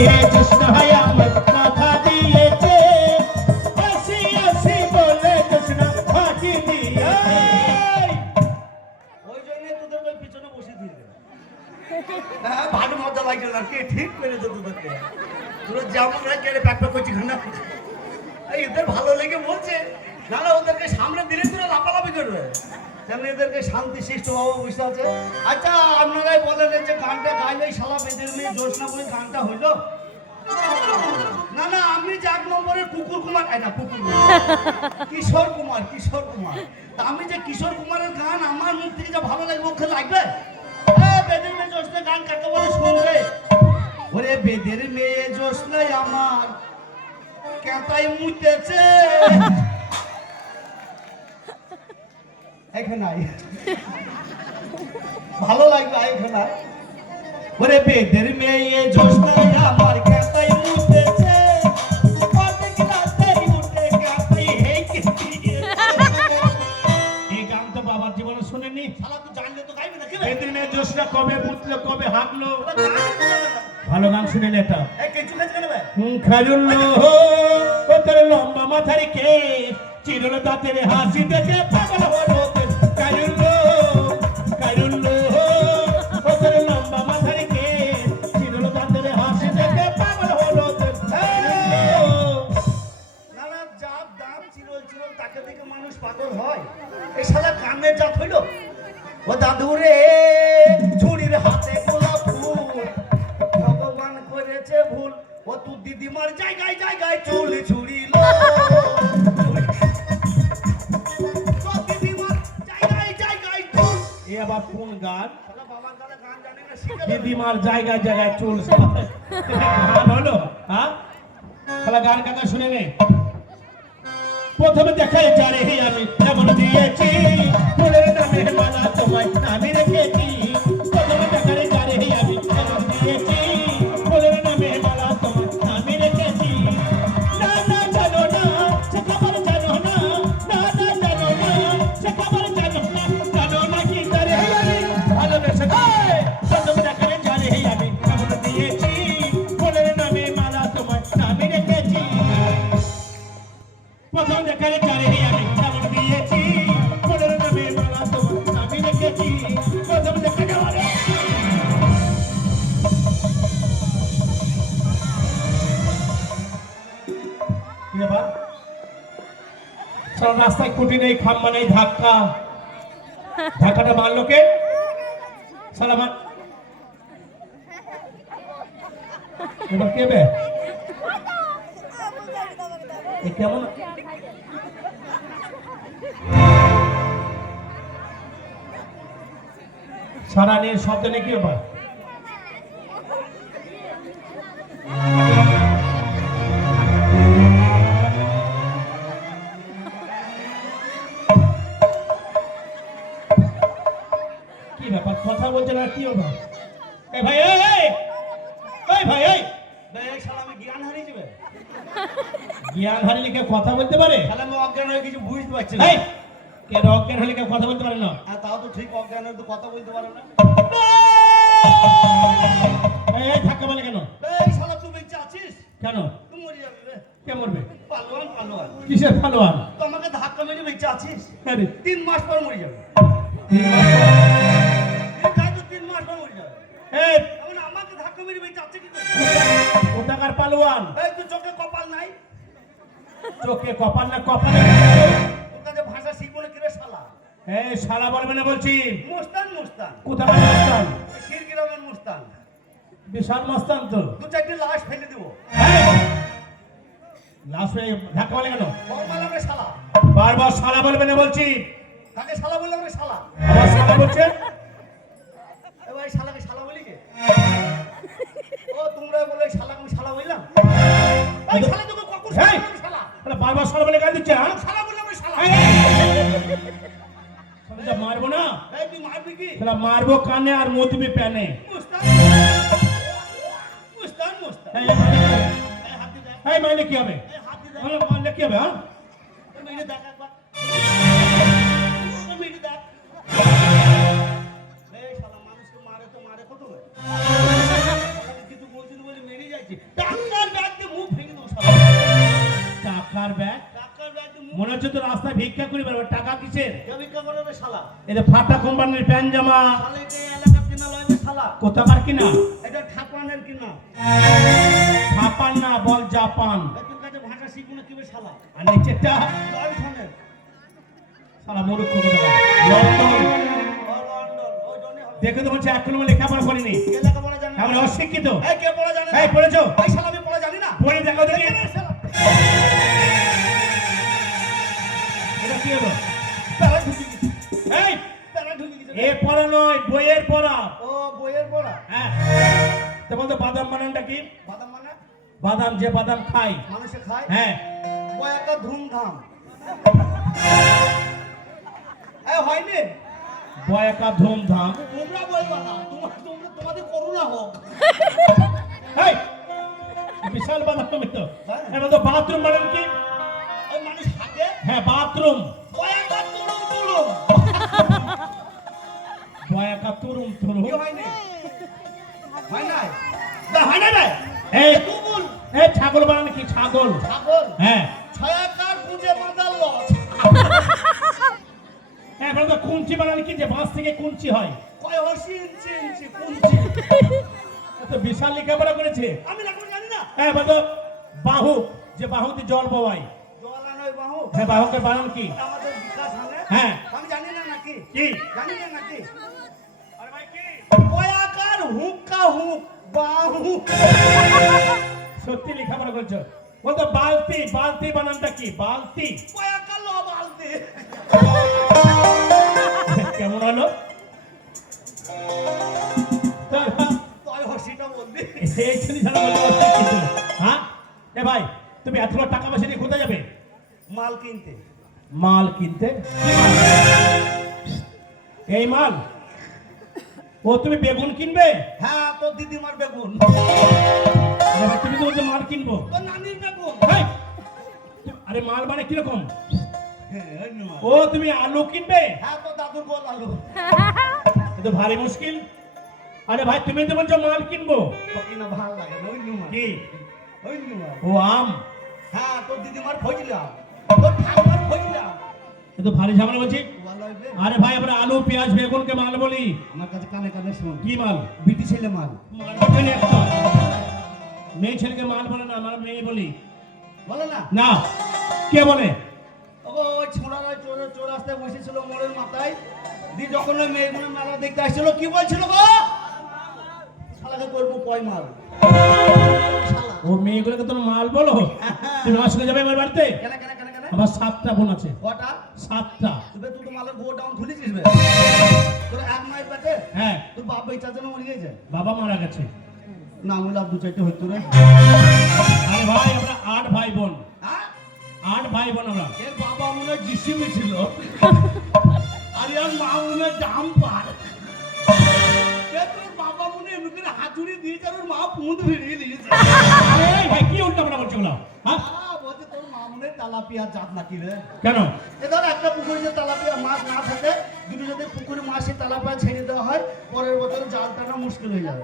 দিয়ে জোসনা হয় আমার মাথা দিয়েছে আসি আসি বলে জোসনা ফাঁকি দিয়েছে ওই জন্য তোদের ওই পিছনে বসে দিলে হ্যাঁ ভালো মজা লাগছে না কে ঠিক করেছে তোদেরকে তোরা যেমন রে কেড়ে প্যাক প্যাক করছিস না এই এদের ভালো লেগে বলছে নাহলে ওদেরকে সামনে দিলে তোরা লাফালাফি করবে যেমন এদেরকে শান্তি সৃষ্ট বাবা বসে আছে আচ্ছা আপনারাই বলেন যে গানটা গাইলেই শালা বেদের মেয়ে জোসনা বলে গানটা হইলো না না আমি যে 1 নম্বরের কুকুর কুমার না কুকুর কিশোর কুমার তা আমি যে কিশোর কুমারের গান আমার মুখ থেকে যা ভালো লাগবে ওকে লাগবে বেদের মেয়ে জোসনা গান কাকে বলে শুনবে ওরে বেদের মেয়ে জোসনা আমার কেতাই মুতেছে এখানে ভালো লাগবে এখানে ওরে বেদের মেয়ে জোসনা আমার কেতাই মুতেছে এই গান তো বাবার জীবনে শুনেনি শালা তুই জানলে তো গাইবি না কি বেদের মেয়ে জোসনা কবে মুতলো কবে হাঁকলো ভালো গান শুনেন এটা খাজুল্লো ও তোর লম্বা মাথার কে চিরল দাঁতের হাসি দেখে পাগল হলো কাজুল্লো ও তোর লম্বা মাথার কে চিরল দাঁতের হাসি দেখে পাগল হলো নানা জাত দাঁত চিরল তাকে দেখে মানুষ পাগল হয় এই শালা কানের জাত হইল ও দাদু রে ছুরির হাতে গোলাপ ফুল ভগবান করেছে ভুল ও তুই দিদিমার জায়গায় চুল ছুরিল দিদিমার জায়গায় চুল এ আবার কোন গান শালা বাবার গালে গান জানে না শিখে দিদিমার জায়গায় জায়গায় চুল গান হলো হ্যাঁ তাহলে গান কাকা শুনে নে প্রথমে দেখাই যারে আমি এমন দিয়েছি ফুলের নামে মালা তোমায় আমি রেখেছি প্রথমে দেখাই যারে আমি এমন দিয়েছি ফুলের নামে মালা তোমায় আমি রেখেছি না না জানো না সে খবর জানো না না না জানো না সে খবর জানো না জানো না কি যারে আমি ভালোবেসে প্রথমে দেখাই যারে আমি এমন দিয়েছি ফুলের নামে মালা তোমায় আমি রেখেছি প্রথম দেখালে চারে আমি এমন দিয়েছি ফুলের নামে মালা তোমায় আমি রেখেছি প্রথম দেখা যাওয়ারে সব রাস্তায় খুঁটি নেই খাম্বা নেই ধাক্কাটা মারলো কে সালামান এবার কে বে কেমন সারা নিয়ে শব্দ নেই কি ব্যাপার কি ব্যাপার কথা বলছে না কি ব্যাপার এই ভাই ভাই এই শালা আমি জ্ঞান হারিয়ে যাবে জ্ঞান হারিয়ে কেউ কথা বলতে পারে শালা আমি অজ্ঞান হয়ে কিছু বুঝতে পারছি না কে অজ্ঞান হলে কেউ কথা বলতে পারে না তাও তো ঠিক অজ্ঞান হয়ে তো কথা বলতে পারো না এই ধাক্কা বলে কেন এই শালা তুই বেঁচে আছিস কেন তুই মরে যাবি রে কে মরবে পালোয়ান কিসের পালোয়ান তো আমাকে ধাক্কা মেরে বেঁচে আছিস হ্যাঁ রে 3 মাস পর মরে যাবে 3 মাস পর মরে যাবে এই এখন আমাকে ধাক্কা মেরে বেঁচে আছে কি করে ও টাকার পালোয়ান এই তুই চোখে কপাল নাই চোখে কপাল না কপালে তোর কাছে ভাষা শিখবো না কিরে শালা এই শালা বলবে না বলছি মুস্তান কোথায় মস্তান শিরগ্রামের মুস্তান বিশাল মস্তান তো 2-4টি লাশ ফেলে দেবো লাশ হয়ে ধাক্কা বলে কেন বললাম রে শালা বারবার শালা বলবে না বলছি কাকে শালা বললাম রে শালা আবার শালা বলছে এ ভাই শালাকে শালা বলি কে ও তোমরা বলে শালাকে আমি শালা বললাম এই শালা তোকে কখন শালা বললাম শালা বারবার শালা বলে গান দিচ্ছে হ্যাঁ শালা বললাম রে শালা শালা মারবো না এই তুই মারবি কি শালা মারবো কানে আর মুতবি প্যানে মুস্তান এই মাইনে কি হবে হাত দিয়ে মারলে কি হবে হ্যাঁ মেরে দেখ একবার মেরে দেখ এই শালা মানুষকে মারে তো মারে কত কিছু মসজিদ বলে মেরে যাচ্ছে টাকার ব্যাগ দিয়ে মুখ ভেঙে দেবো শালা টাকার ব্যাগ টাকার ব্যাগ দিয়ে মুখ মনে হচ্ছে তো রাস্তায় ভিক্ষা করি বেড়াবো টাকা কিসের কে ভিক্ষা করবে শালা এই যে ফাটা কোম্পানির প্যান্ট জামা শালা এটা এলাকার কিনা লয় শালা কোথাকার কিনা এটা ঠাকুরানের কিনা জাপান না বল জাপান তোর কাছে ভাষা শিখবো না কিবে শালা আর নিচেটা লয় খানের সারা মূর্খ কোথাকার লন্ডন লন্ডন ওই জন্য হবে দেখে তো বলছে এখনো লেখাপড়া করিনি কে লেখাপড়া জানে না আমরা অশিক্ষিত এই কে পড়া জানে না এই পড়েছো ওই শালা আমি পড়া জানি না পড়ে দেখো দেখি দেখে নে শালা এটা কি হলো তারা ঢুকে গেছে এই তারা ঢুকে গেছে এ পড়া নয় বইয়ের পড়া ও বইয়ের পড়া হ্যাঁ তো বলতো বাদাম বানানটা কি বাদাম মানে বাদাম যে বাদাম খাই মানুষে খায় হ্যাঁ ওই একটা ধুমধাম এই হয়নি বয়কা ধুমধাম তোমরা বলবা না তোমাদের করুণা হোক এই বিশাল বাদাম তুমি তো হ্যাঁ। এবার তো বাথরুম বানান কি ওই মানুষ হাগে হ্যাঁ বাথরুম ওই একটা তুলুম তুলুম বয়কা তুরুম তুরুম কি হয়নি হয় নাই না হয় নাই রে এই তুই বল এই ছাগল বানান কি ছাগল ছাগল হ্যাঁ ছায়াকার খুঁজে বাঁধার লজ হ্যাঁ বলতো কুঞ্চি বানান কি যে বাঁশ থেকে কুঞ্চি হয় কয় হসি ইঞ্চি ইঞ্চি কুঞ্চি তো বিশাল লেখাপড়া করেছে আমি না জানি না হ্যাঁ বলতো বাহু যে বাহুতে জল পাওয়াই জল আনোয় বাহু হ্যাঁ বাহুকের বানান কি আমাদের বিকাশ হানে হ্যাঁ আমি জানি না নাকি কি জানি না নাকি আরে ভাই কি কয়াকার হুক্কা হুক বাহু সত্যি লেখাপড়া করেছো বলতো বালতি বালতি বানানটা কি বালতি কয়াকার লো বালতি কেমন হলো তুই হসিটা বলবি এইখানে জানা বলতে পারছি কিছু। হ্যাঁ এ ভাই তুমি এতগুলো টাকা পয়সা নিয়ে কোথায় যাবে মাল কিনতে মাল কিনতে এই মাল ও তুমি বেগুন কিনবে হ্যাঁ তোর দিদিমার বেগুন আরে ভাই, তুমি তো বলছো মাল কিনবো তোর নানির বেগুন এই, আরে মাল মানে কিরকম হ্যাঁ ধন্যবাদ। ও তুমি আলু কিনবে হ্যাঁ তোর দাদুর গোল আলু এ তো ভারী মুশকিল আরে ভাই তুমি তো বলছো মাল কিনবো তোর কিনা ভালো লাগে না ধন্যবাদ কি ধন্যবাদ ও আম হ্যাঁ তোর দিদিমার খোঁজলাম তোর ঠাকুমার খোঁজলাম এ তো ভারী ঝামেলা বলছি ভালো হবে আরে ভাই আমরা আলু পেঁয়াজ বেগুনকে মাল বলি আমার কাছে কানে কানে শোন কি মাল বিটি ছেলে মাল মাল বলি একটা মেয়ে ছেলেকে মাল বলে না আমরা মেয়ে বলি বলো না না কে বলে ওই ছোড়ারা চোর রাস্তায় বসেছিল মোড়ের মাথায় দি যখন ওই মেয়েগুলো মেলা দেখতে আসছিল কি বলছিল গো শালাকে করবো কয় মাল শালা ও মেয়েগুলোকে তোর মাল বলো তুমি আমার সঙ্গে যাবে আমার বাড়িতে কেন কেন কেন কেন আমার 7টা বোন আছে কটা 7টা তুই তো মালের গো ডাউন খুলেছিস বে তোর এক মাইল পেটে হ্যাঁ তোর বাপ বেচা জন্য মরে গেছে বাবা মারা গেছে না বলে দু চারটে হইতো রে আরে ভাই আমরা 8 ভাই বোন হ্যাঁ 8 ভাই বোন আমরা এর বাবা মনে জিসিবি ছিল আর এর মা মনে ডাম পার তোর বাবা মনে এমনি করে হাতুড়ি দিয়েছে আর ওর মা পুঁত ভিড়িয়ে দিয়েছে আরে ভাই কি উল্টা পাল্টা বলছো গুলো হ্যাঁ বলছে তোর মা মনে তালাপিয়া জাত নাকি রে কেন এ ধর একটা পুকুরে যে তালাপিয়া মাছ না থাকে দুটো যদি পুকুরে মাছে তালাপিয়া ছেড়ে দেওয়া হয় পরের বছর জাল টানা মুশকিল হয়ে যাবে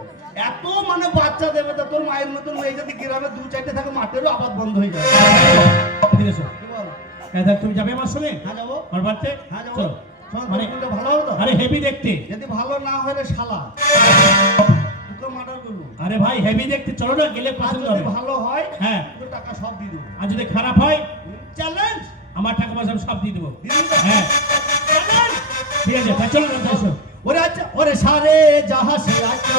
এত মানে বাচ্চা দেবে তা তোর মায়ের মতন মেয়ে যদি গ্রামে দু চারটে থাকে মাঠেরও আবাদ বন্ধ হয়ে যাবে ঠিক আছে কি বল তুমি যাবে আমার সঙ্গে হ্যাঁ যাবো আমার বাড়িতে হ্যাঁ যাবো চলো শোন, মানে তোর ভালো হতো আরে হেভি দেখতে যদি ভালো না হয় রে শালা তোকে মার্ডার করবো আরে ভাই হেভি দেখতে চলো না গেলে আর পছন্দ যদি হবে ভালো হয় হ্যাঁ তোর টাকা সব দিয়ে দেবো আর যদি খারাপ হয় চ্যালেঞ্জ আমার টাকা পয়সা আমি সব দিয়ে দেবো দিয়ে দেবো হ্যাঁ চ্যালেঞ্জ ঠিক আছে তাই চলো না এসো ওরে আচ্ছা ওরে সারে জাহাসে আচ্ছা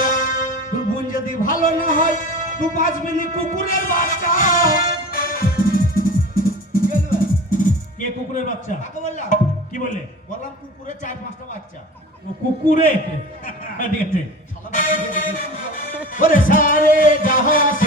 তোর বোন যদি ভালো না হয় তুই বাঁচবি নি কুকুরের বাচ্চা কে কুকুরের বাচ্চা কাকে বললাম কি বললে বললাম কুকুরের 4-5টা বাচ্চা ও কুকুরে হ্যাঁ, ঠিক আছে ওরে সারে জাহাসে